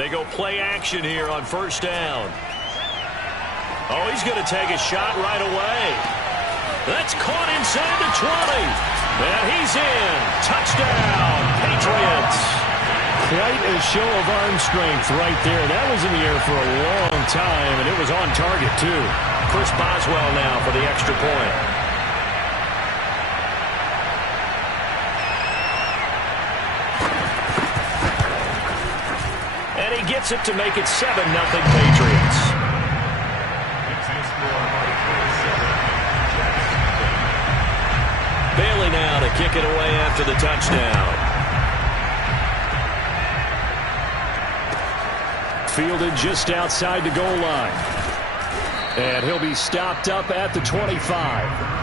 They go play action here on first down. Oh, he's going to take a shot right away. That's caught inside the 20. And he's in. Touchdown, Patriots. Quite a show of arm strength right there. That was in the air for a long time, and it was on target, too. Chris Boswell now for the extra point. And he gets it to make it 7-0 Patriots. Bailey now to kick it away after the touchdown. Fielded just outside the goal line. And he'll be stopped up at the 25.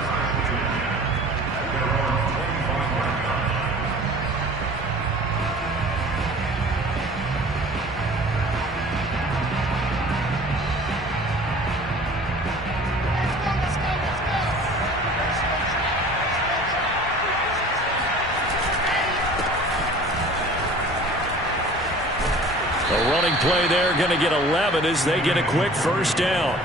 Play there, going to get 11 as they get a quick first down.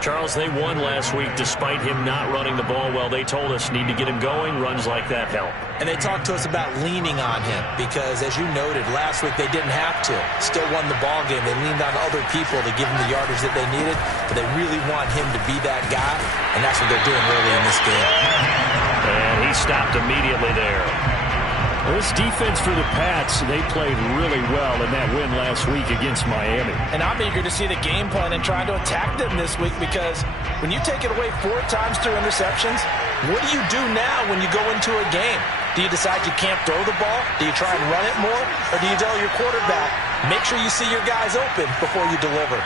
Charles, they won last week despite him not running the ball well. They told us need to get him going. Runs like that help. And they talked to us about leaning on him because, as you noted, last week they didn't have to. Still won the ball game. They leaned on other people to give him the yardage that they needed, but they really want him to be that guy, and that's what they're doing early in this game. And he stopped immediately there. This defense for the Pats, they played really well in that win last week against Miami. And I'm eager to see the game plan and trying to attack them this week because when you take it away 4 times through interceptions, what do you do now when you go into a game? Do you decide you can't throw the ball? Do you try and run it more? Or do you tell your quarterback, make sure you see your guys open before you deliver?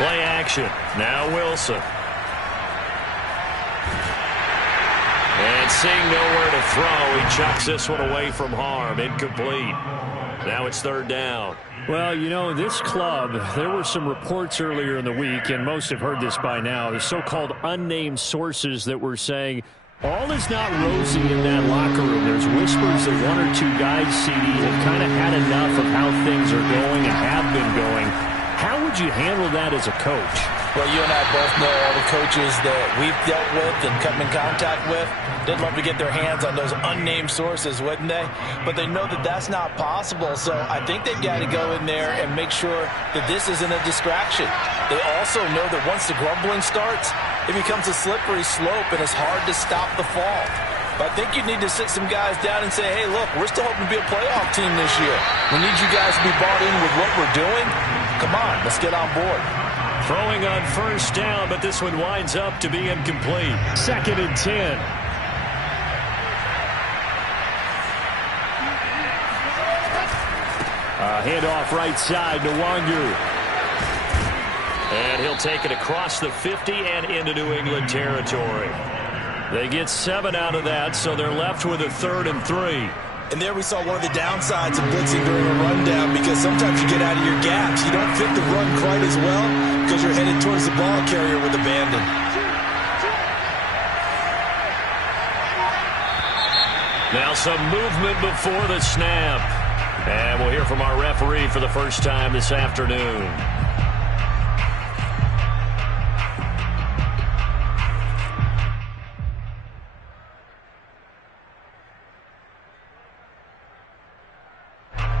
Play action. Now Wilson. And seeing nowhere to throw, he chucks this one away from harm. Incomplete. Now it's third down. Well, you know, this club, there were some reports earlier in the week, and most have heard this by now, the so-called unnamed sources that were saying all is not rosy in that locker room. There's whispers that 1 or 2 guys, CD, have kind of had enough of how things are going and have been going. How would you handle that as a coach? Well, you and I both know all the coaches that we've dealt with and come in contact with. They'd love to get their hands on those unnamed sources, wouldn't they? But they know that that's not possible, so I think they've got to go in there and make sure that this isn't a distraction. They also know that once the grumbling starts, it becomes a slippery slope, and it's hard to stop the fall. But I think you need to sit some guys down and say, hey, look, we're still hoping to be a playoff team this year. We need you guys to be bought in with what we're doing. Come on, let's get on board. Throwing on first down, but this one winds up to be incomplete. 2nd and 10. Handoff right side to Wangu. And he'll take it across the 50 and into New England territory. They get 7 out of that, so they're left with a 3rd and 3. And there we saw one of the downsides of blitzing during a rundown because sometimes you get out of your gaps. You don't fit the run quite as well because you're headed towards the ball carrier with abandon. Now some movement before the snap. And we'll hear from our referee for the first time this afternoon.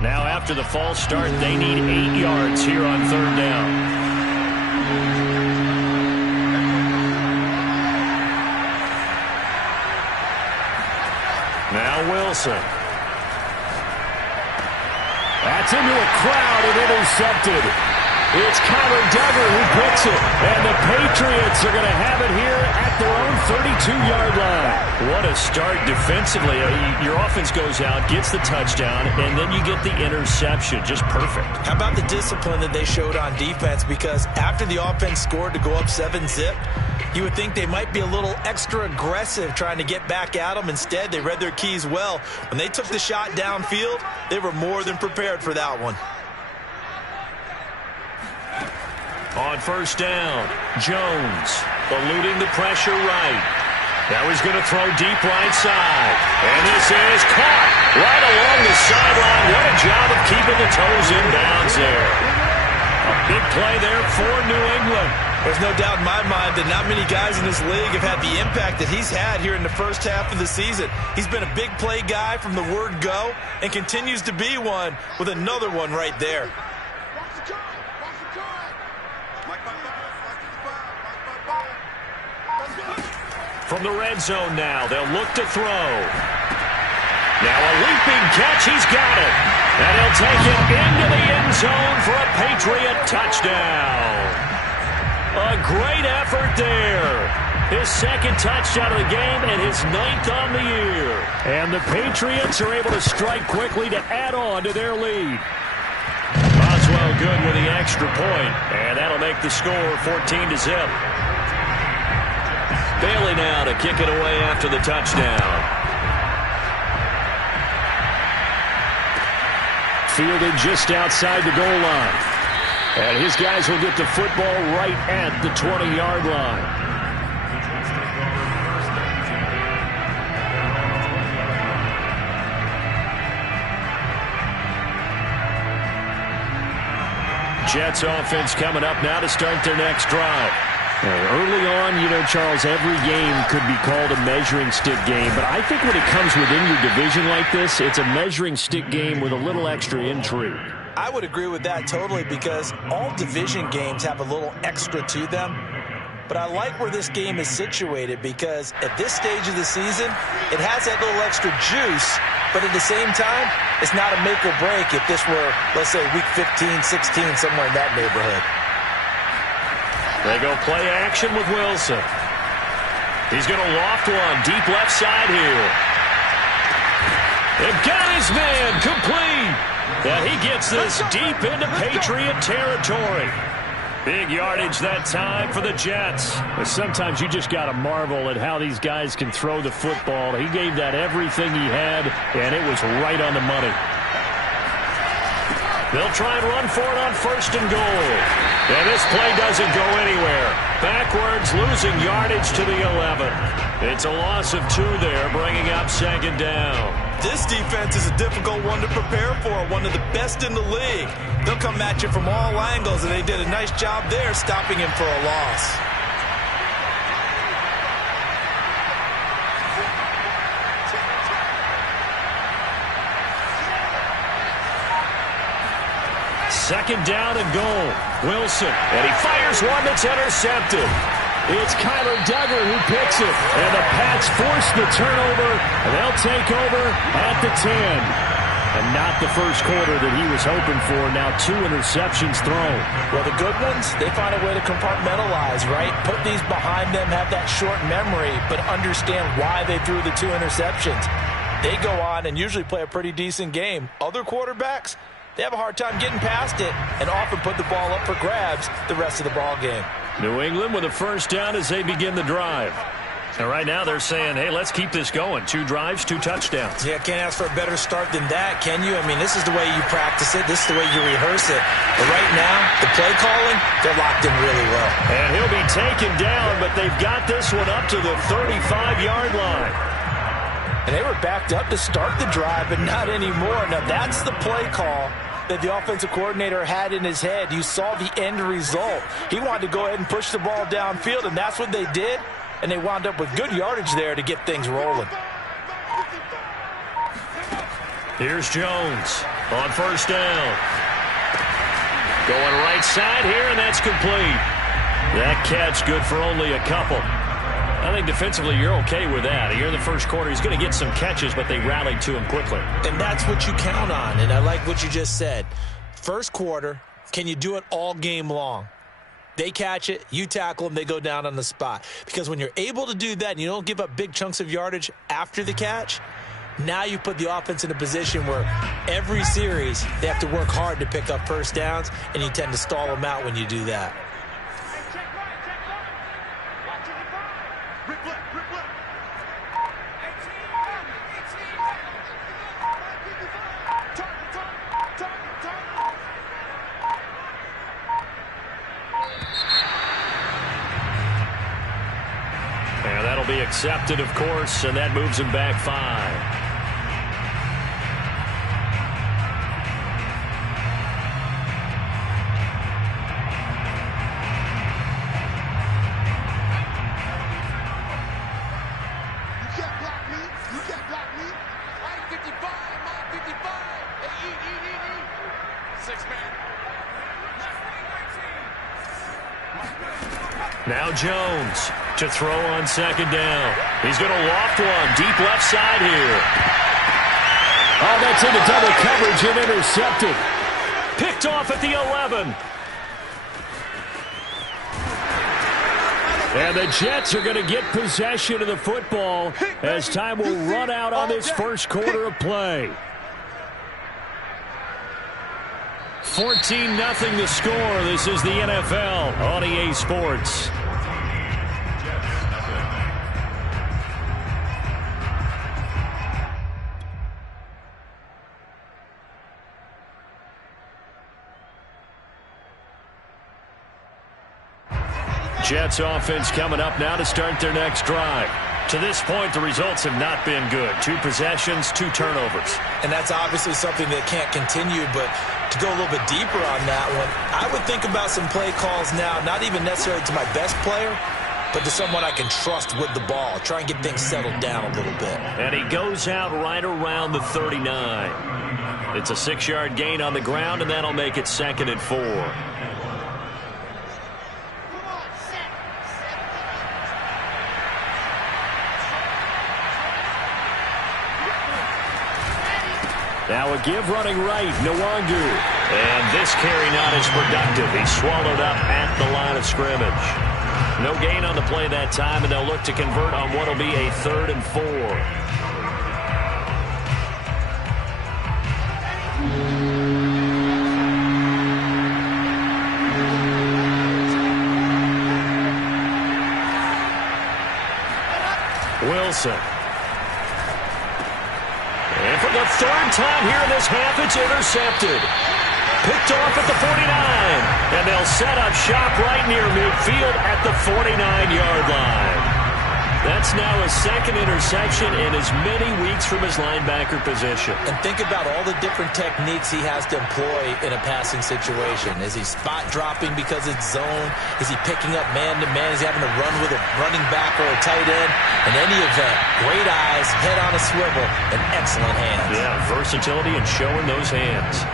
Now after the false start, they need 8 yards here on 3rd down. Now Wilson. That's into a crowd and intercepted. It's Connor Duggar who puts it. And the Patriots are going to have it here at their own 32-yard line. What a start defensively. Your offense goes out, gets the touchdown, and then you get the interception. Just perfect. How about the discipline that they showed on defense? Because after the offense scored to go up 7-zip, you would think they might be a little extra aggressive trying to get back at them. Instead, they read their keys well. When they took the shot downfield, they were more than prepared for that one. On first down, Jones eluding the pressure right. Now he's going to throw deep right side. And this is caught right along the sideline. What a job of keeping the toes in bounds there. A big play there for New England. There's no doubt in my mind that not many guys in this league have had the impact that he's had here in the first half of the season. He's been a big play guy from the word go and continues to be one with another one right there. From the red zone now, they'll look to throw. Now a leaping catch, he's got it. And he'll take it into the end zone for a Patriot touchdown. A great effort there. His second touchdown of the game and his 9th on the year. And the Patriots are able to strike quickly to add on to their lead. Boswell good with the extra point, and that'll make the score 14-0. Bailey now to kick it away after the touchdown. Fielded just outside the goal line. And his guys will get the football right at the 20-yard line. Jets offense coming up now to start their next drive. Early on, you know, Charles, every game could be called a measuring stick game. But I think when it comes within your division like this, it's a measuring stick game with a little extra intrigue. I would agree with that totally because all division games have a little extra to them. But I like where this game is situated because at this stage of the season, it has that little extra juice. But at the same time, it's not a make or break if this were, let's say, week 15, 16, somewhere in that neighborhood. They go play action with Wilson. He's going to loft one deep left side here. They've got his man complete. And he gets this deep into Patriot territory. Big yardage that time for the Jets. But sometimes you just got to marvel at how these guys can throw the football. He gave that everything he had, and it was right on the money. They'll try and run for it on 1st and goal. And this play doesn't go anywhere. Backwards, losing yardage to the 11. It's a loss of 2 there, bringing up 2nd down. This defense is a difficult one to prepare for, one of the best in the league. They'll come at you from all angles, and they did a nice job there stopping him for a loss. Second down and goal. Wilson, and he fires one that's intercepted. It's Kyler Duggar who picks it. And the Pats force the turnover, and they'll take over at the 10. And not the first quarter that he was hoping for. Now 2 interceptions thrown. Well, the good ones, they find a way to compartmentalize, right? Put these behind them, have that short memory, but understand why they threw the 2 interceptions. They go on and usually play a pretty decent game. Other quarterbacks, they have a hard time getting past it and often put the ball up for grabs the rest of the ball game. New England with a first down as they begin the drive. And right now they're saying, hey, let's keep this going. 2 drives, 2 touchdowns. Yeah, can't ask for a better start than that, can you? I mean, this is the way you practice it. This is the way you rehearse it. But right now, the play calling, they're locked in really well. And he'll be taken down, but they've got this one up to the 35-yard line. And they were backed up to start the drive, but not anymore. Now, that's the play call that the offensive coordinator had in his head. You saw the end result. He wanted to go ahead and push the ball downfield, and that's what they did. And they wound up with good yardage there to get things rolling. Here's Jones on first down. Going right side here, and that's complete. That catch good for only a couple. I think defensively you're okay with that. Here in the first quarter, he's going to get some catches, but they rallied to him quickly. And that's what you count on, and I like what you just said. First quarter, can you do it all game long? They catch it, you tackle them, they go down on the spot. Because when you're able to do that and you don't give up big chunks of yardage after the catch, now you put the offense in a position where every series they have to work hard to pick up first downs, and you tend to stall them out when you do that. That'll be accepted, of course, and that moves him back 5. Now Jones to throw on second down. He's going to loft one deep left side here. Oh, that's into double coverage and intercepted. Picked off at the 11. And the Jets are going to get possession of the football as time will run out on this first quarter of play. 14-0 the score. This is the NFL on EA Sports. Jets offense coming up now to start their next drive. To this point, the results have not been good. 2 possessions, 2 turnovers. And that's obviously something that can't continue, but to go a little bit deeper on that one, I would think about some play calls now, not even necessarily to my best player, but to someone I can trust with the ball. Try and get things settled down a little bit. And he goes out right around the 39. It's a 6-yard gain on the ground, and that'll make it 2nd and 4. Now a give running right, Nwangu. And this carry not as productive. He's swallowed up at the line of scrimmage. No gain on the play that time, and they'll look to convert on what will be a 3rd and 4. Wilson. And for the 3rd time here in this half, it's intercepted. Picked off at the 49. And they'll set up shop right near midfield at the 49-yard line. That's now his 2nd interception in as many weeks from his linebacker position. And think about all the different techniques he has to employ in a passing situation. Is he spot dropping because it's zone? Is he picking up man-to-man? Is he having to run with a running back or a tight end? In any event, great eyes, head on a swivel, and excellent hands. Yeah, versatility and showing those hands.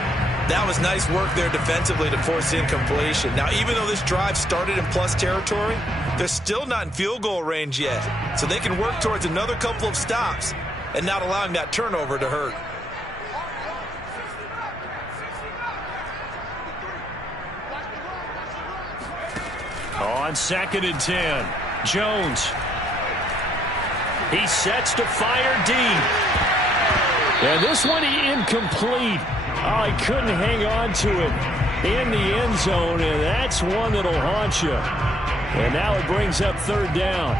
That was nice work there defensively to force incompletion. Now, even though this drive started in plus territory, they're still not in field goal range yet. So they can work towards another couple of stops and not allowing that turnover to hurt. On 2nd and 10, Jones. He sets to fire deep. And this one incomplete. Oh, he couldn't hang on to it in the end zone, and that's one that'll haunt you. And now it brings up 3rd down.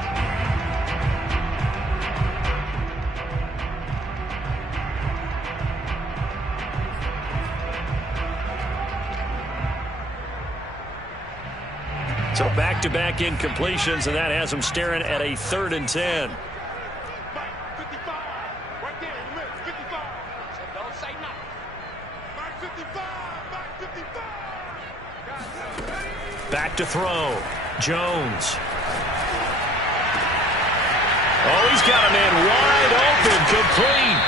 So back-to-back incompletions, and that has them staring at a 3rd and 10. Back to throw. Jones. Oh, he's got a man wide open, complete.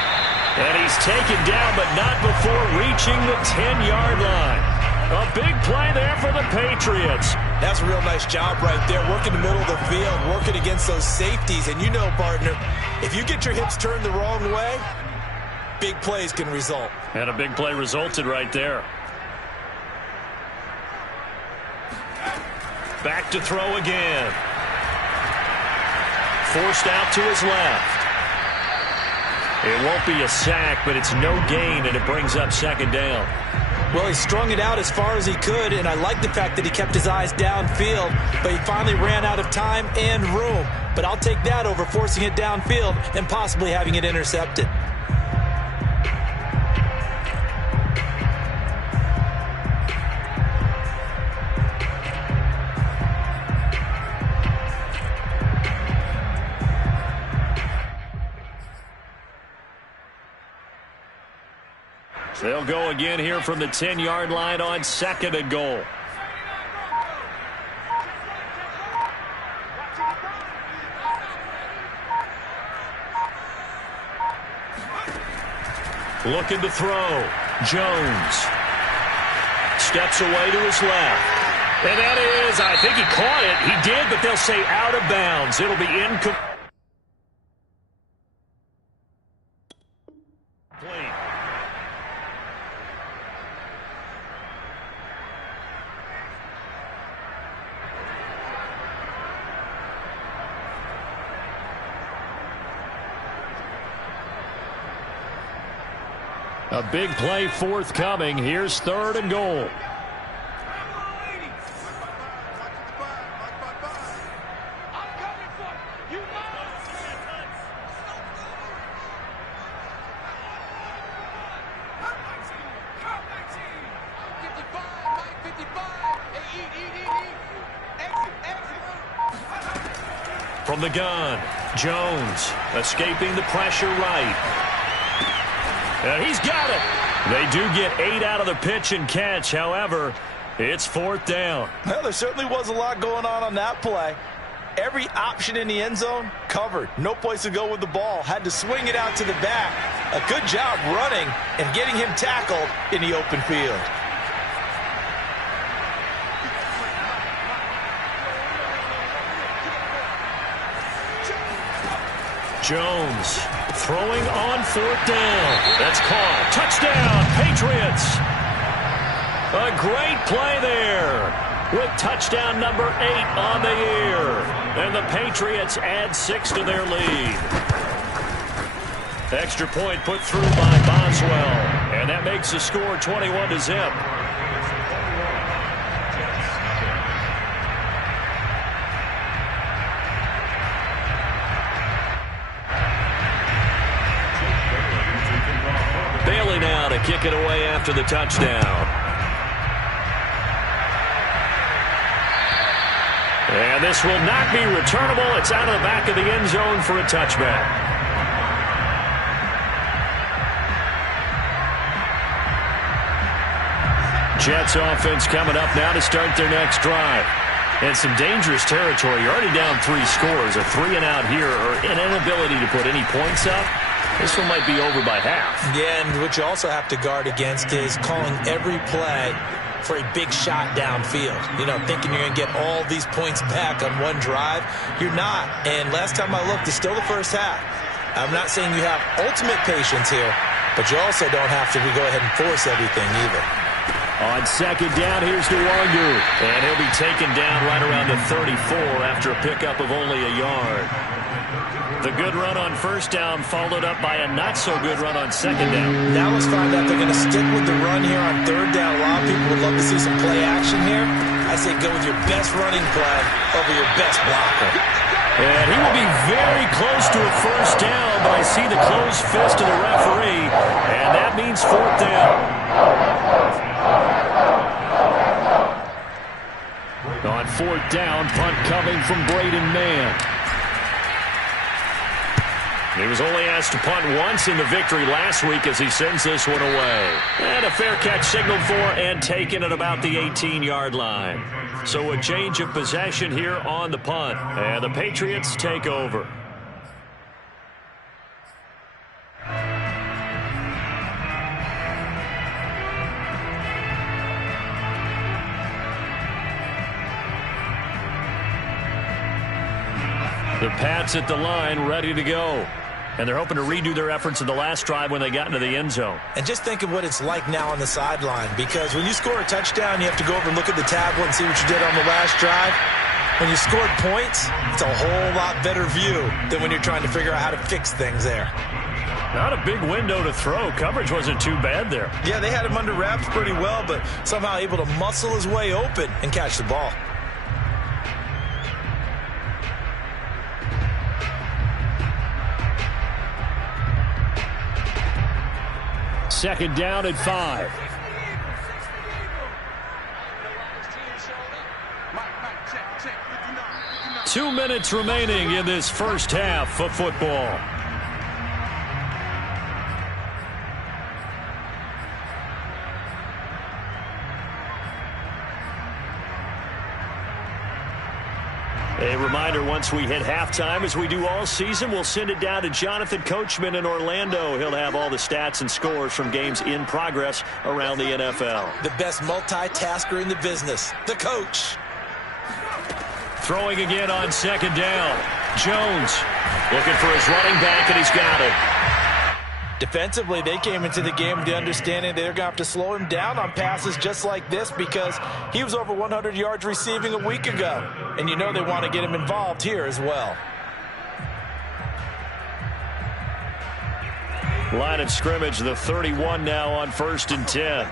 And he's taken down, but not before reaching the 10-yard line. A big play there for the Patriots. That's a real nice job right there, working the middle of the field, working against those safeties. And you know, partner, if you get your hips turned the wrong way, big plays can result. And a big play resulted right there. Back to throw again. Forced out to his left. It won't be a sack, but it's no gain, and it brings up 2nd down. Well, he strung it out as far as he could, and I like the fact that he kept his eyes downfield, but he finally ran out of time and room. But I'll take that over forcing it downfield and possibly having it intercepted. They'll go again here from the 10-yard line on 2nd and goal. Looking to throw. Jones steps away to his left. And that is, I think he caught it. He did, but they'll say out of bounds. It'll be incomplete. A big play forthcoming. Here's 3rd and goal. From the gun, Jones escaping the pressure right. And he's got it. They do get 8 out of the pitch and catch. However, it's 4th down. Well, there certainly was a lot going on that play. Every option in the end zone covered. No place to go with the ball. Had to swing it out to the back. A good job running and getting him tackled in the open field. Jones throwing on 4th down. That's caught. Touchdown, Patriots. A great play there with touchdown number 8 on the year. And the Patriots add 6 to their lead. Extra point put through by Boswell. And that makes the score 21-0. Now to kick it away after the touchdown. And this will not be returnable. It's out of the back of the end zone for a touchback. Jets offense coming up now to start their next drive. And some dangerous territory. You're already down 3 scores. A 3-and-out here or an inability to put any points up. This one might be over by half. Yeah, and what you also have to guard against is calling every play for a big shot downfield. You know, thinking you're going to get all these points back on one drive. You're not. And last time I looked, it's still the first half. I'm not saying you have ultimate patience here, but you also don't have to go ahead and force everything either. On 2nd down, here's Nwangu. And he'll be taken down right around the 34 after a pickup of only a yard. The good run on 1st down followed up by a not-so-good run on 2nd down. Now let's find out they're going to stick with the run here on 3rd down. A lot of people would love to see some play action here. I say go with your best running play over your best blocker. And he will be very close to a 1st down, but I see the closed fist of the referee, and that means 4th down. On 4th down, punt coming from Braden Mann. He was only asked to punt once in the victory last week as he sends this one away. And a fair catch signaled for and taken at about the 18-yard line. So a change of possession here on the punt. And the Patriots take over. The Pats at the line, ready to go. And they're hoping to redo their efforts in the last drive when they got into the end zone. And just think of what it's like now on the sideline, because when you score a touchdown, you have to go over and look at the tablet and see what you did on the last drive. When you scored points, it's a whole lot better view than when you're trying to figure out how to fix things there. Not a big window to throw. Coverage wasn't too bad there. Yeah, they had him under wraps pretty well, but somehow able to muscle his way open and catch the ball. Second down at 5. Two minutes remaining in this first half of football. here once we hit halftime. As we do all season, we'll send it down to Jonathan Coachman in Orlando. He'll have all the stats and scores from games in progress around the NFL. The best multitasker in the business, the coach. Throwing again on second down. Jones looking for his running back, and he's got it. Defensively, they came into the game with the understanding they're going to have to slow him down on passes just like this because he was over 100 yards receiving a week ago. And you know they want to get him involved here as well. Line of scrimmage, the 31 now on 1st and 10.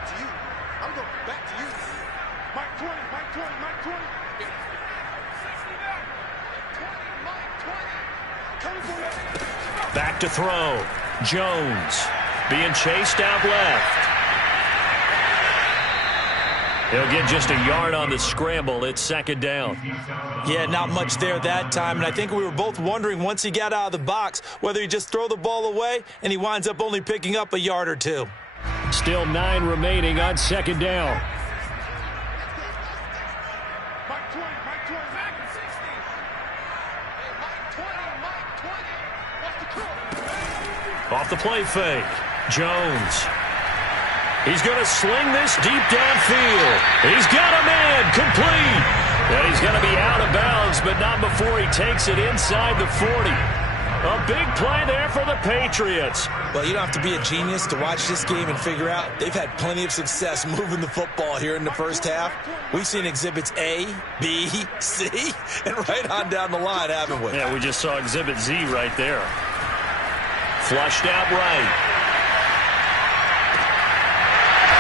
Back to throw. Jones being chased out left. He'll get just a yard on the scramble. It's second down. Yeah, not much there that time. And I think we were both wondering once he got out of the box whether he just throw the ball away and he winds up only picking up a yard or two. Still 9 remaining on second down. Off the play fake. Jones. He's going to sling this deep downfield. He's got a man complete. And he's going to be out of bounds, but not before he takes it inside the 40. A big play there for the Patriots. Well, you don't have to be a genius to watch this game and figure out they've had plenty of success moving the football here in the first half. We've seen exhibits A, B, C, and right on down the line, haven't we? Yeah, we just saw exhibit Z right there. Flushed out right.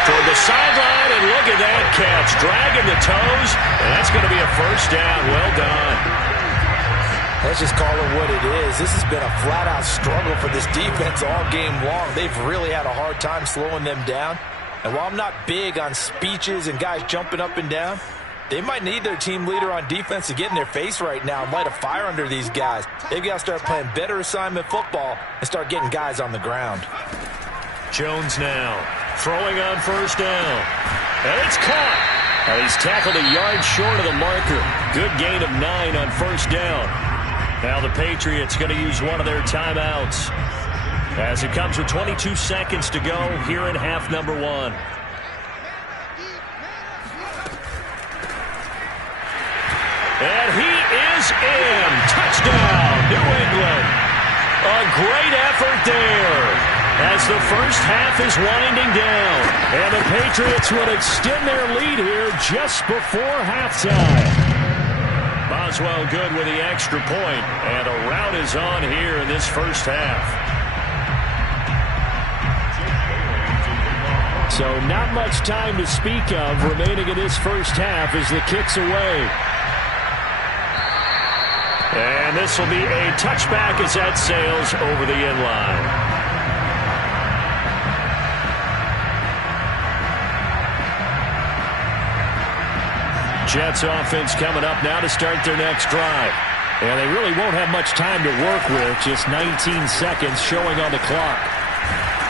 Toward the sideline, and look at that catch. Dragging the toes, and that's going to be a first down. Well done. Let's just call it what it is. This has been a flat-out struggle for this defense all game long. They've really had a hard time slowing them down. And while I'm not big on speeches and guys jumping up and down, they might need their team leader on defense to get in their face right now and light a fire under these guys. They've got to start playing better assignment football and start getting guys on the ground. Jones now throwing on first down. And it's caught. He's tackled a yard short of the marker. Good gain of 9 on first down. Now the Patriots going to use one of their timeouts as it comes with 22 seconds to go here in half number 1. And he is in. Touchdown, New England. A great effort there as the first half is winding down. And the Patriots will extend their lead here just before halftime. Boswell good with the extra point, and a rout is on here in this first half. So not much time to speak of remaining in this first half as the kick's away. And this will be a touchback as that sails over the end line. Jets offense coming up now to start their next drive. And they really won't have much time to work with, just 19 seconds showing on the clock.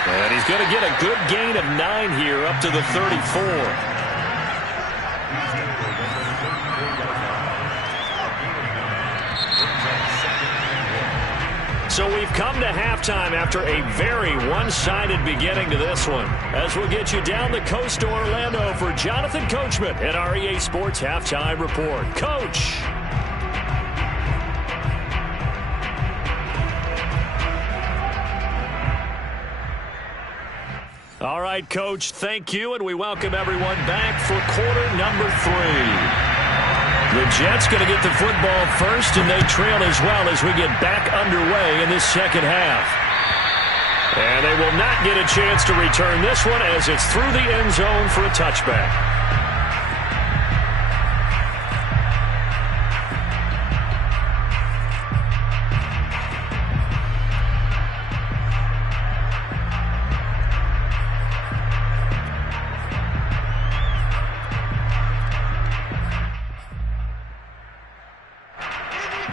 And he's going to get a good gain of 9 here up to the 34. So we've come to halftime after a very one-sided beginning to this one. As we'll get you down the coast to Orlando for Jonathan Coachman at our EA Sports Halftime Report. Coach. All right, Coach, thank you, and we welcome everyone back for quarter number 3. The Jets going to get the football first, and they trail as well as we get back underway in this second half. And they will not get a chance to return this one as it's through the end zone for a touchback.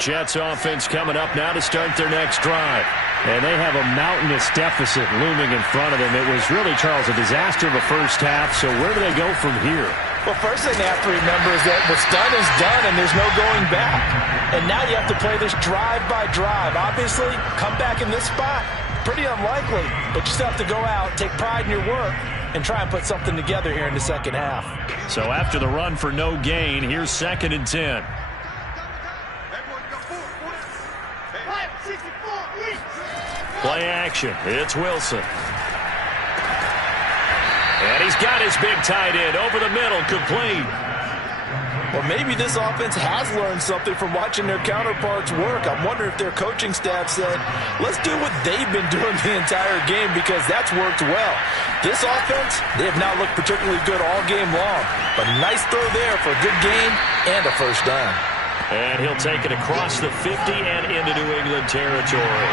Jets offense coming up now to start their next drive. And they have a mountainous deficit looming in front of them. It was really, Charles, a disaster of a first half. So where do they go from here? Well, first thing they have to remember is that what's done is done, and there's no going back. And now you have to play this drive by drive. Obviously, come back in this spot, pretty unlikely. But you still have to go out, take pride in your work, and try and put something together here in the second half. So after the run for no gain, here's 2nd and 10. Play action. It's Wilson. And he's got his big tight end over the middle, complete. Well, maybe this offense has learned something from watching their counterparts work. I'm wondering if their coaching staff said, let's do what they've been doing the entire game, because that's worked well. This offense, they have not looked particularly good all game long. But nice throw there for a good gain and a first down. And he'll take it across the 50 and into New England territory.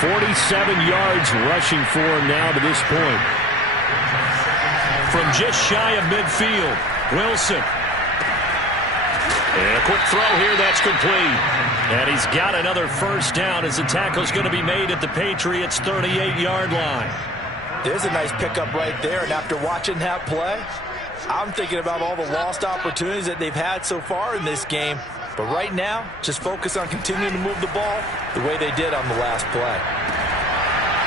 47 yards rushing for him now to this point. From just shy of midfield, Wilson. And a quick throw here, that's complete. And he's got another first down as the tackle's going to be made at the Patriots' 38-yard line. There's a nice pickup right there, and after watching that play, I'm thinking about all the lost opportunities that they've had so far in this game. But right now, just focus on continuing to move the ball the way they did on the last play.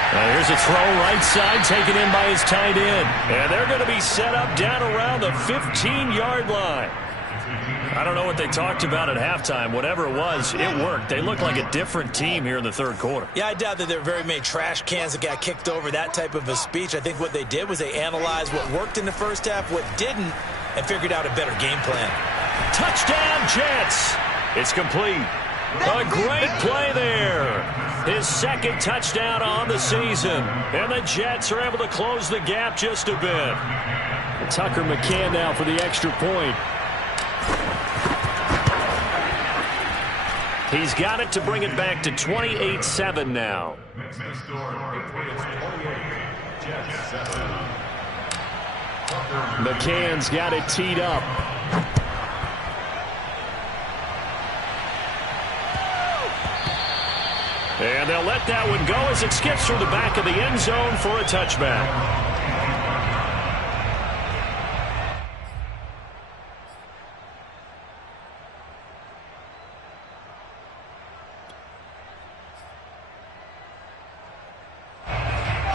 Here's a throw right side, taken in by his tight end. And they're going to be set up down around the 15-yard line. I don't know what they talked about at halftime. Whatever it was, it worked. They look like a different team here in the third quarter. Yeah, I doubt that there were very many trash cans that got kicked over, that type of a speech. I think what they did was they analyzed what worked in the first half, what didn't, and figured out a better game plan. Touchdown, Jets. It's complete. A great play there. His 2nd touchdown on the season. And the Jets are able to close the gap just a bit. Tucker McCann now for the extra point. He's got it to bring it back to 28-7 now. McCann's got it teed up. And they'll let that one go as it skips through the back of the end zone for a touchback.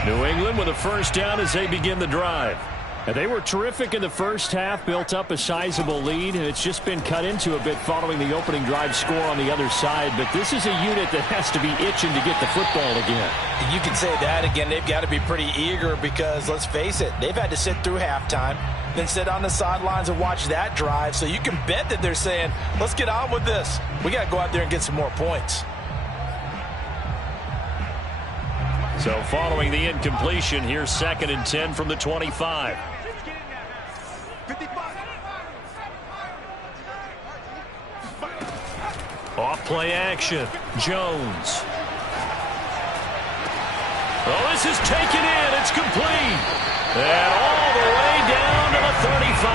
New England with a first down as they begin the drive. And they were terrific in the first half, built up a sizable lead, and it's just been cut into a bit following the opening drive score on the other side. But this is a unit that has to be itching to get the football again. You can say that again. They've got to be pretty eager because, let's face it, they've had to sit through halftime, then sit on the sidelines and watch that drive. So you can bet that they're saying, let's get on with this. We got to go out there and get some more points. So following the incompletion, here's 2nd and 10 from the 25. Off play action. Jones. Oh, this is taken in. It's complete. And all the way down to the 35.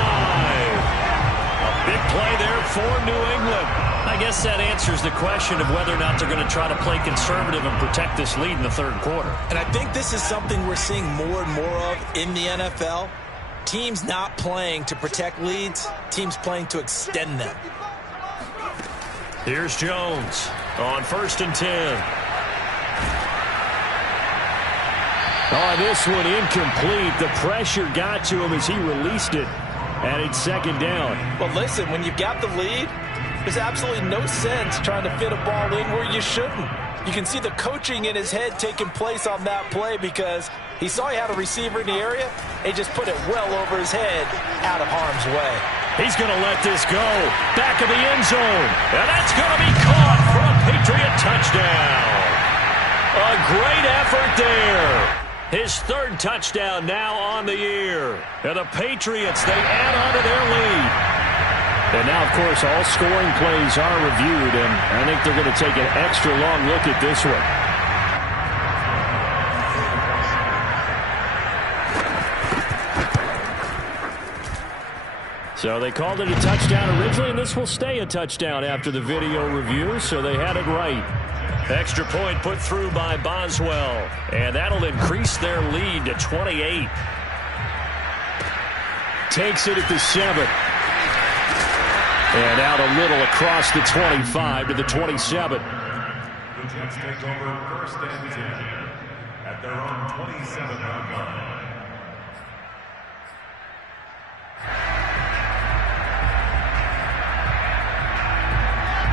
A big play there for New England. I guess that answers the question of whether or not they're going to try to play conservative and protect this lead in the third quarter. And I think this is something we're seeing more and more of in the NFL. Teams not playing to protect leads, teams playing to extend them. Here's Jones on 1st and 10. Oh, this one incomplete. The pressure got to him as he released it. And it's 2nd down. Well, listen, when you've got the lead, there's absolutely no sense trying to fit a ball in where you shouldn't. You can see the coaching in his head taking place on that play because he saw he had a receiver in the area and he just put it well over his head out of harm's way. He's going to let this go. Back of the end zone. And that's going to be caught for a Patriot touchdown. A great effort there. His 3rd touchdown now on the year. And the Patriots, they add on to their lead. And now, of course, all scoring plays are reviewed, and I think they're going to take an extra long look at this one. So they called it a touchdown originally, and this will stay a touchdown after the video review, so they had it right. Extra point put through by Boswell, and that'll increase their lead to 28. Takes it at the 7. And out a little across the 25 to the 27. The Jets take over first and 10 at their own 27-yard line.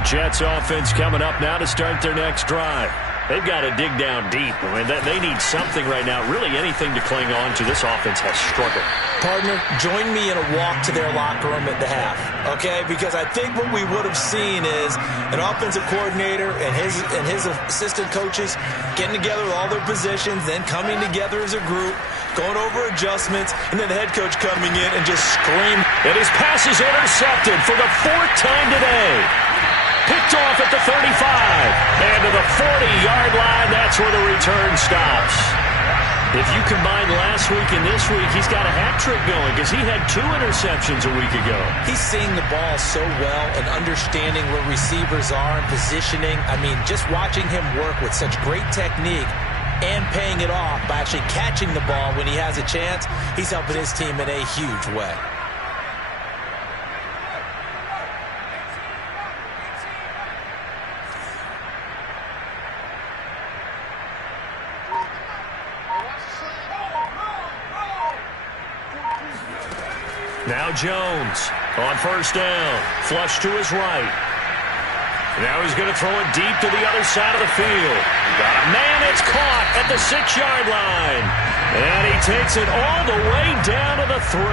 Jets offense coming up now to start their next drive. They've got to dig down deep. I mean, they need something right now, really anything to cling on to. This offense has struggled. Partner, join me in a walk to their locker room at the half, okay? Because I think what we would have seen is an offensive coordinator and his assistant coaches getting together with all their positions, then coming together as a group, going over adjustments, and then the head coach coming in and just screaming. And his pass is intercepted for the 4th time today. Picked off at the 35. And to the 40-yard line, that's where the return stops. If you combine last week and this week, he's got a hat trick going because he had 2 interceptions a week ago. He's seeing the ball so well and understanding where receivers are and positioning. I mean, just watching him work with such great technique and paying it off by actually catching the ball when he has a chance, he's helping his team in a huge way. Now Jones on first down. Flush to his right. Now he's going to throw it deep to the other side of the field. Got a man, it's caught at the 6-yard line. And he takes it all the way down to the 3.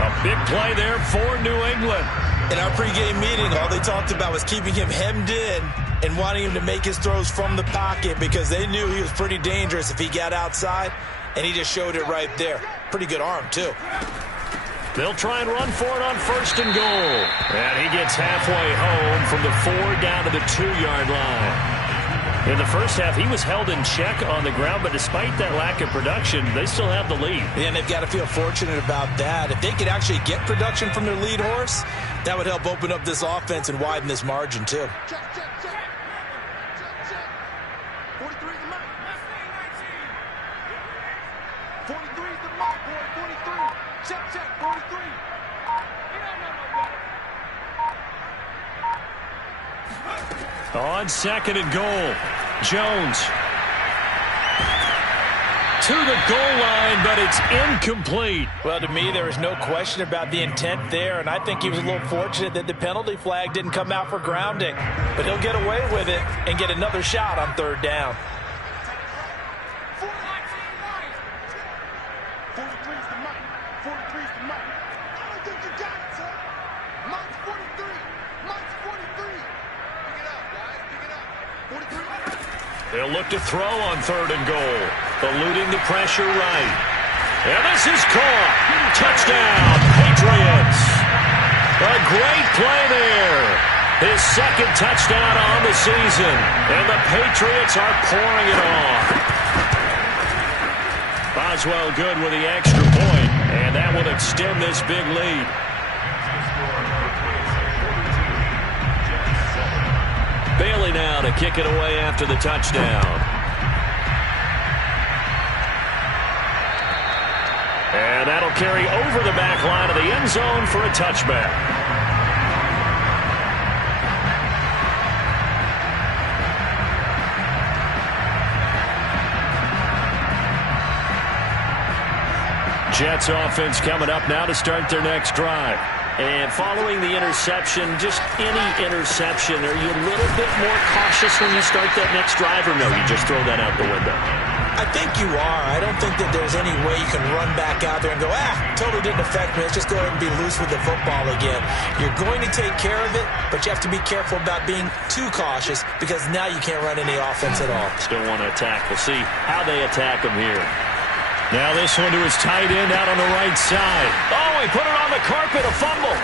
A big play there for New England. In our pregame meeting, all they talked about was keeping him hemmed in and wanting him to make his throws from the pocket because they knew he was pretty dangerous if he got outside, and he just showed it right there. Pretty good arm, too. They'll try and run for it on first and goal. And he gets halfway home from the 4 down to the 2-yard line. In the first half, he was held in check on the ground, but despite that lack of production, they still have the lead. And they've got to feel fortunate about that. If they could actually get production from their lead horse, that would help open up this offense and widen this margin, too. Check. 43 is the mark. 43 is the mark, boy. 43. Check. 43. On second and goal, Jones to the goal line, but it's incomplete. Well, to me, there was no question about the intent there, and I think he was a little fortunate that the penalty flag didn't come out for grounding. But he'll get away with it and get another shot on 3rd down. 43 is the mic. 43 is the mic. I don't think you got it, sir. Mike's 43. Mike's 43. Pick it up, guys. Pick it up. 43. They'll look to throw on 3rd and goal. Eluding the pressure right. And this is caught. Touchdown, Patriots. A great play there. His 2nd touchdown on the season. And the Patriots are pouring it on. Boswell good with the extra point, and that will extend this big lead. Bailey now to kick it away after the touchdown. And that'll carry over the back line of the end zone for a touchback. Jets offense coming up now to start their next drive. And following the interception, just any interception, are you a little bit more cautious when you start that next drive, or no, you just throw that out the window? I think you are. I don't think that there's any way you can run back out there and go, totally didn't affect me. Let's just go ahead and be loose with the football again. You're going to take care of it, but you have to be careful about being too cautious because now you can't run any offense at all. Still want to attack. We'll see how they attack them here. Now this one to his tight end out on the right side. Oh, he put it on the carpet, a fumble.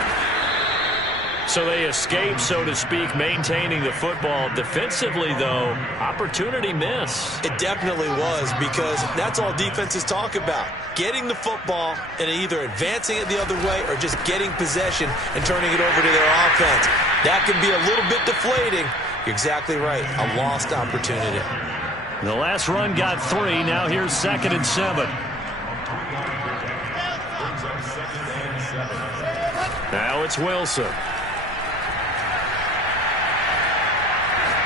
So they escape, so to speak, maintaining the football. Defensively, though, opportunity miss. It definitely was, because that's all defenses talk about. Getting the football and either advancing it the other way or just getting possession and turning it over to their offense. That can be a little bit deflating. You're exactly right. A lost opportunity. The last run got 3. Now here's 2nd and 7. Now it's Wilson.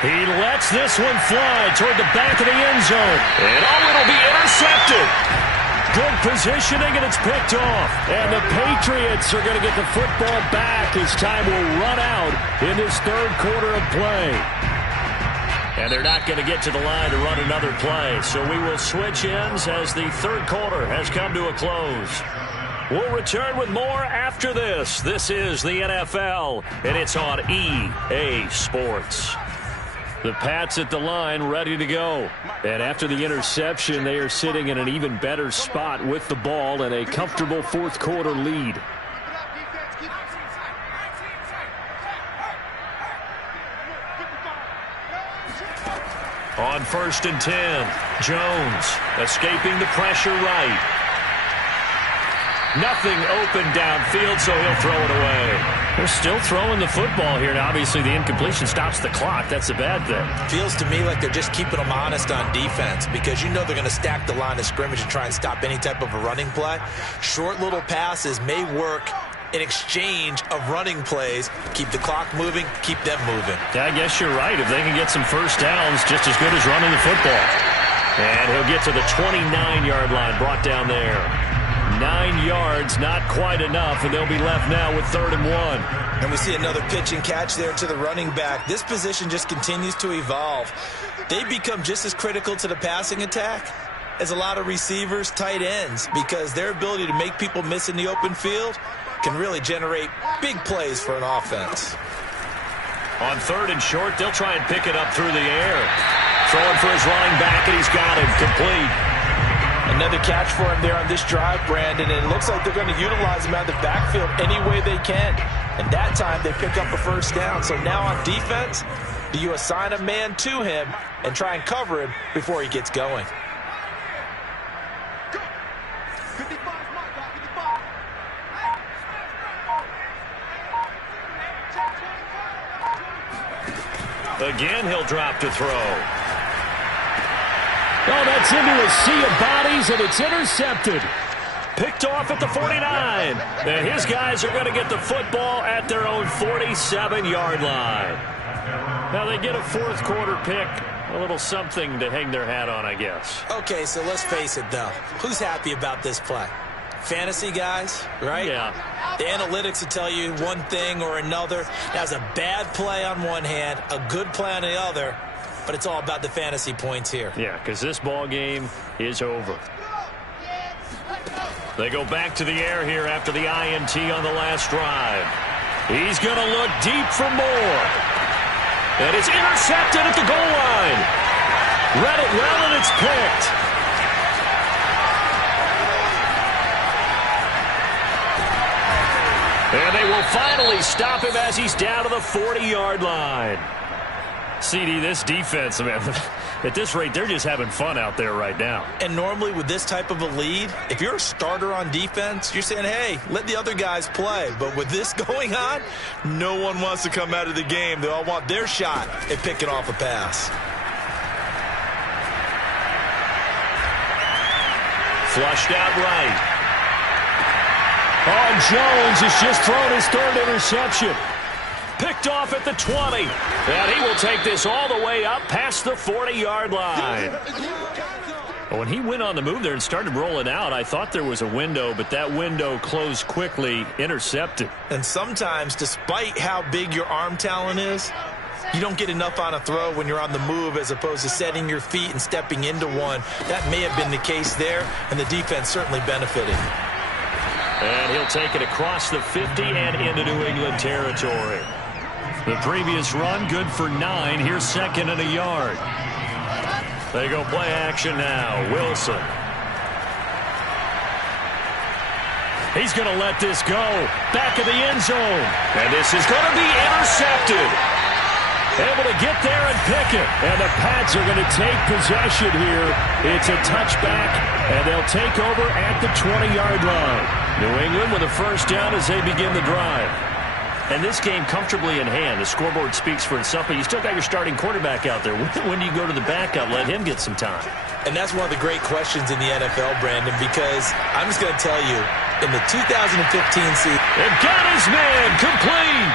He lets this one fly toward the back of the end zone. And it'll be intercepted. Good positioning, and it's picked off. And the Patriots are going to get the football back as time will run out in this third quarter of play. And they're not going to get to the line to run another play. So we will switch ends as the third quarter has come to a close. We'll return with more after this. This is the NFL, and it's on EA Sports. The Pats at the line, ready to go. And after the interception, they are sitting in an even better spot with the ball and a comfortable fourth quarter lead. On 1st and 10, Jones escaping the pressure right. Nothing open downfield, so he'll throw it away. They're still throwing the football here. Now, obviously, the incompletion stops the clock. That's a bad thing. Feels to me like they're just keeping them honest on defense because you know they're going to stack the line of scrimmage and try and stop any type of a running play. Short little passes may work in exchange of running plays. Keep the clock moving, keep them moving. Yeah, I guess you're right. If they can get some first downs, just as good as running the football. And he'll get to the 29-yard line, brought down there. 9 yards, not quite enough, and they'll be left now with 3rd and 1. And we see another pitch and catch there to the running back. This position just continues to evolve. They become just as critical to the passing attack as a lot of receivers, tight ends, because their ability to make people miss in the open field can really generate big plays for an offense. On 3rd and short, they'll try and pick it up through the air. Throwing for his running back, and he's got him complete. Another catch for him there on this drive, Brandon, and it looks like they're going to utilize him out of the backfield any way they can. And that time they pick up a first down. So now on defense, do you assign a man to him and try and cover him before he gets going? Again, he'll drop to throw. Oh, that's into a sea of bodies, and it's intercepted. Picked off at the 49. And his guys are going to get the football at their own 47-yard line. Now they get a fourth quarter pick. A little something to hang their hat on, I guess. Okay, so let's face it, though. Who's happy about this play? Fantasy guys, right? Yeah. The analytics will tell you one thing or another. That's a bad play on one hand, a good play on the other. But it's all about the fantasy points here. Yeah, because this ball game is over. They go back to the air here after the INT on the last drive. He's going to look deep for more. And it's intercepted at the goal line. Read it well, and it's picked. And they will finally stop him as he's down to the 40-yard line. CD, this defense, man, at this rate, they're just having fun out there right now. And normally with this type of a lead, if you're a starter on defense, you're saying, hey, let the other guys play. But with this going on, no one wants to come out of the game. They all want their shot at picking off a pass. Flushed out right. Oh, Jones has just thrown his 3rd interception. Picked off at the 20. And he will take this all the way up past the 40-yard line. When he went on the move there and started rolling out, I thought there was a window, but that window closed quickly, intercepted. And sometimes, despite how big your arm talent is, you don't get enough on a throw when you're on the move as opposed to setting your feet and stepping into one. That may have been the case there, and the defense certainly benefited. And he'll take it across the 50 and into New England territory. The previous run, good for 9. Here's 2nd and a yard. They go play action now. Wilson. He's going to let this go. Back of the end zone. And this is going to be intercepted. Able to get there and pick it. And the Pats are going to take possession here. It's a touchback, and they'll take over at the 20-yard line. New England with a first down as they begin the drive. And this game comfortably in hand. The scoreboard speaks for itself, but you still got your starting quarterback out there. When do you go to the backup? Let him get some time. And that's one of the great questions in the NFL, Brandon, because I'm just going to tell you, in the 2015 season, they've got his man complete.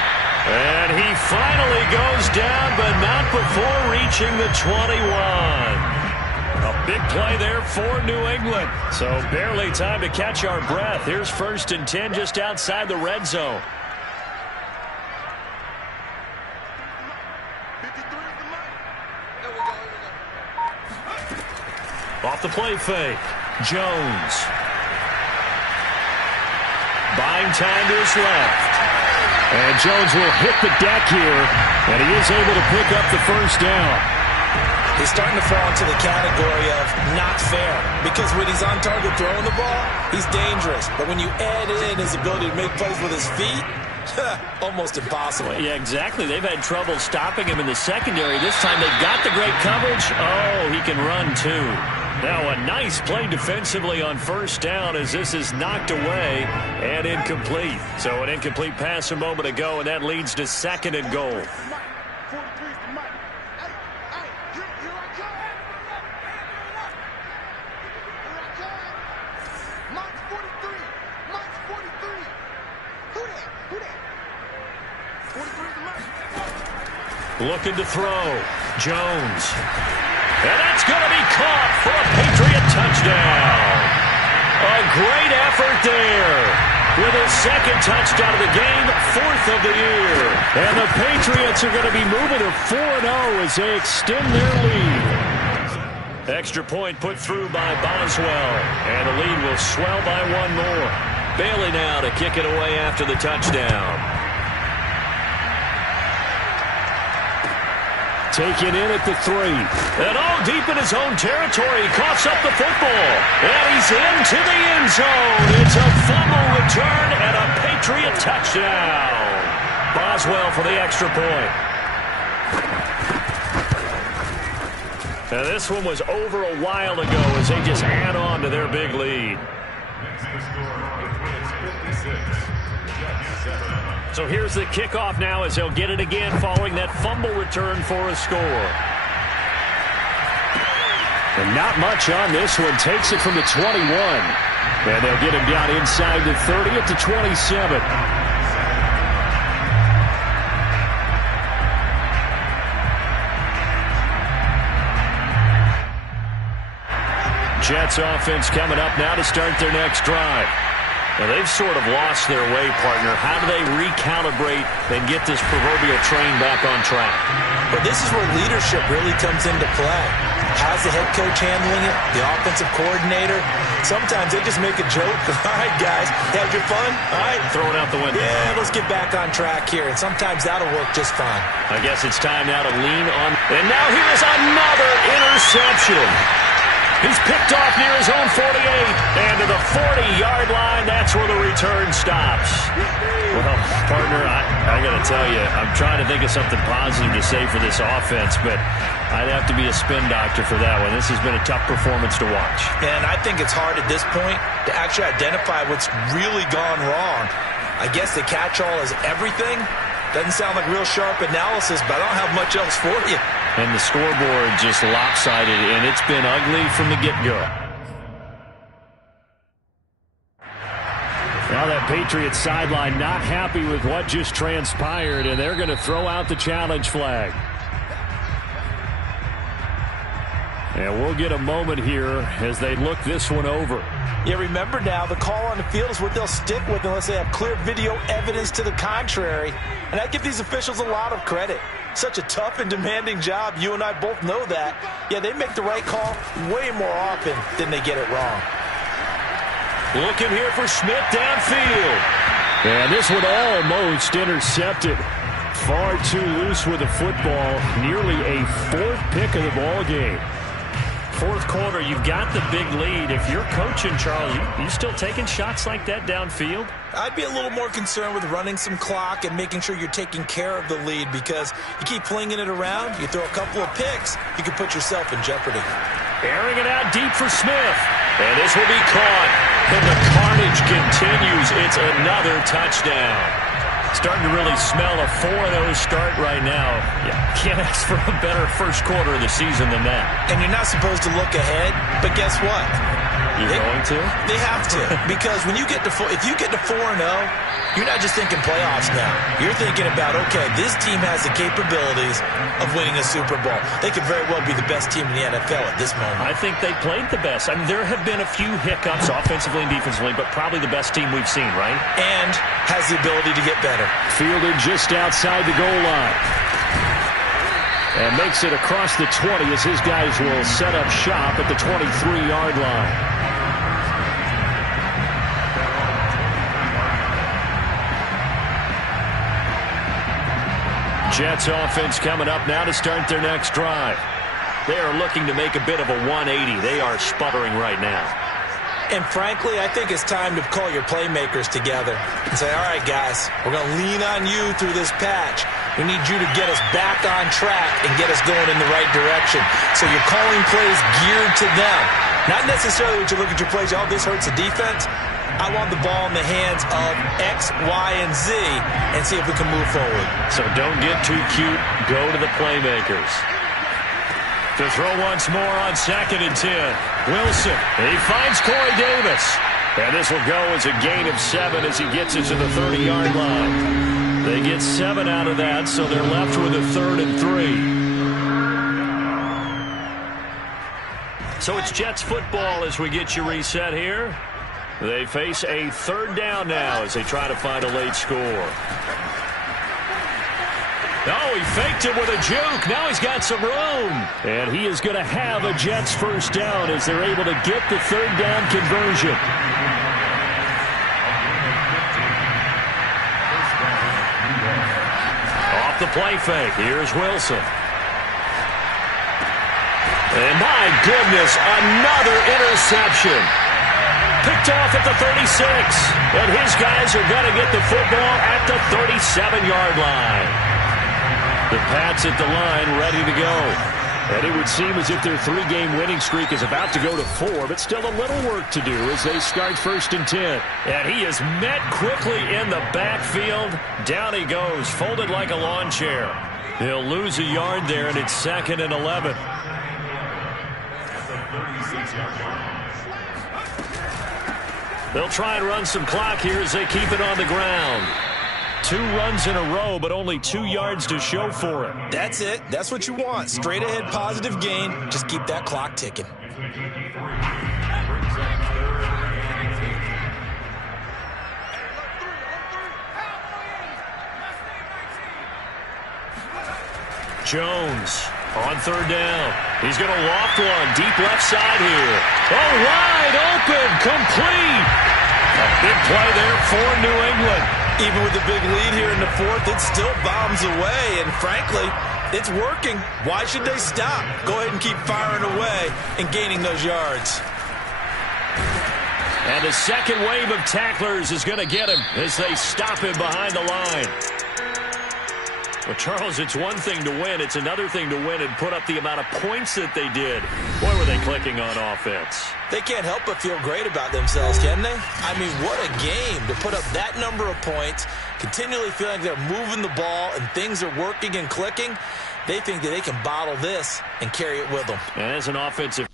And he finally goes down, but not before reaching the 21. A big play there for New England. So barely time to catch our breath. Here's 1st and 10 just outside the red zone. Off the play fake. Jones. Buying time to his left. And Jones will hit the deck here, and he is able to pick up the first down. He's starting to fall into the category of not fair, because when he's on target throwing the ball, he's dangerous. But when you add in his ability to make plays with his feet, almost impossible. Yeah, exactly. They've had trouble stopping him in the secondary. This time they've got the great coverage. Oh, he can run too. Now a nice play defensively on 1st down as this is knocked away and incomplete. So an incomplete pass a moment ago, and that leads to 2nd and goal. Looking to throw. Jones. And that's going to be caught for a Patriot touchdown. A great effort there. With his 2nd touchdown of the game, 4th of the year. And the Patriots are going to be moving to 4-0 as they extend their lead. Extra point put through by Boswell. And the lead will swell by 1 more. Bailey now to kick it away after the touchdown. Taken in at the 3. And all deep in his own territory. Coughs up the football. And he's into the end zone. It's a fumble return and a Patriot touchdown. Boswell for the extra point. Now this one was over a while ago as they just add on to their big lead. So here's the kickoff now as they'll get it again following that fumble return for a score. And not much on this one. Takes it from the 21. And they'll get him down inside the 30 at the 27. Jets offense coming up now to start their next drive. Now, they've sort of lost their way, partner. How do they recalibrate and get this proverbial train back on track? But this is where leadership really comes into play. How's the head coach handling it? The offensive coordinator? Sometimes they just make a joke. All right, guys, had your fun? All right. Throw it out the window. Yeah, let's get back on track here. And sometimes that'll work just fine. I guess it's time now to lean on. And now here's another interception. He's picked off near his own 48. And to the 40-yard line, that's where the return stops. Well, partner, I got to tell you, I'm trying to think of something positive to say for this offense, but I'd have to be a spin doctor for that one. This has been a tough performance to watch. And I think it's hard at this point to actually identify what's really gone wrong. I guess the catch-all is everything. Doesn't sound like real sharp analysis, but I don't have much else for you. And the scoreboard just lopsided, and it's been ugly from the get-go. Now that Patriots sideline not happy with what just transpired, and they're going to throw out the challenge flag. And we'll get a moment here as they look this one over. Yeah, remember now, the call on the field is what they'll stick with unless they have clear video evidence to the contrary. And I give these officials a lot of credit. Such a tough and demanding job. You and I both know that. Yeah, they make the right call way more often than they get it wrong. Looking here for Smith downfield. And this one almost intercepted. Far too loose with the football. Nearly a 4th pick of the ball game. 4th quarter, you've got the big lead. If you're coaching, Charles, you still taking shots like that downfield? I'd be a little more concerned with running some clock and making sure you're taking care of the lead, because you keep flinging it around, you throw a couple of picks, you can put yourself in jeopardy. Airing it out deep for Smith. And this will be caught. And the carnage continues. It's another touchdown. Starting to really smell a 4-0 start right now. Yeah, can't ask for a better first quarter of the season than that. And you're not supposed to look ahead, but guess what? You're going to? They have to. Because when you get to if you get to 4-0, you're not just thinking playoffs now. You're thinking about, okay, this team has the capabilities of winning a Super Bowl. They could very well be the best team in the NFL at this moment. I think they played the best. I mean, there have been a few hiccups offensively and defensively, but probably the best team we've seen, right? And has the ability to get better. Fielded just outside the goal line. And makes it across the 20 as his guys will set up shop at the 23-yard line. Jets offense coming up now to start their next drive. They are looking to make a bit of a 180. They are sputtering right now. And frankly, I think it's time to call your playmakers together and say, all right, guys, we're going to lean on you through this patch. We need you to get us back on track and get us going in the right direction. So you're calling plays geared to them. Not necessarily when you look at your plays, oh, this hurts the defense. I want the ball in the hands of X, Y, and Z and see if we can move forward. So don't get too cute. Go to the playmakers. To throw once more on 2nd and 10. Wilson. He finds Corey Davis. And this will go as a gain of 7 as he gets it to the 30-yard line. They get 7 out of that, so they're left with a 3rd and 3. So it's Jets football as we get you reset here. They face a 3rd down now as they try to find a late score. Oh, he faked it with a juke. Now he's got some room. And he is going to have a Jets first down as they're able to get the 3rd down conversion. Off the play fake. Here's Wilson. And my goodness, another interception. Picked off at the 36. And his guys are going to get the football at the 37-yard line. The Pats at the line ready to go. And it would seem as if their 3-game winning streak is about to go to 4, but still a little work to do as they start 1st and 10. And he is met quickly in the backfield. Down he goes, folded like a lawn chair. He'll lose a yard there, and it's 2nd and 11. They'll try and run some clock here as they keep it on the ground. 2 runs in a row, but only 2 yards to show for it. That's it. That's what you want. Straight ahead positive gain. Just keep that clock ticking. Jones on 3rd down. He's going to loft one deep left side here. Oh, wide open, complete. A big play there for New England. Even with the big lead here in the 4th, it still bombs away. And frankly, it's working. Why should they stop? Go ahead and keep firing away and gaining those yards. And a second wave of tacklers is going to get him as they stop him behind the line. Well, Charles, it's one thing to win. It's another thing to win and put up the amount of points that they did. Boy, were they clicking on offense. They can't help but feel great about themselves, can they? I mean, what a game to put up that number of points, continually feeling they're moving the ball and things are working and clicking. They think that they can bottle this and carry it with them. And as an offensive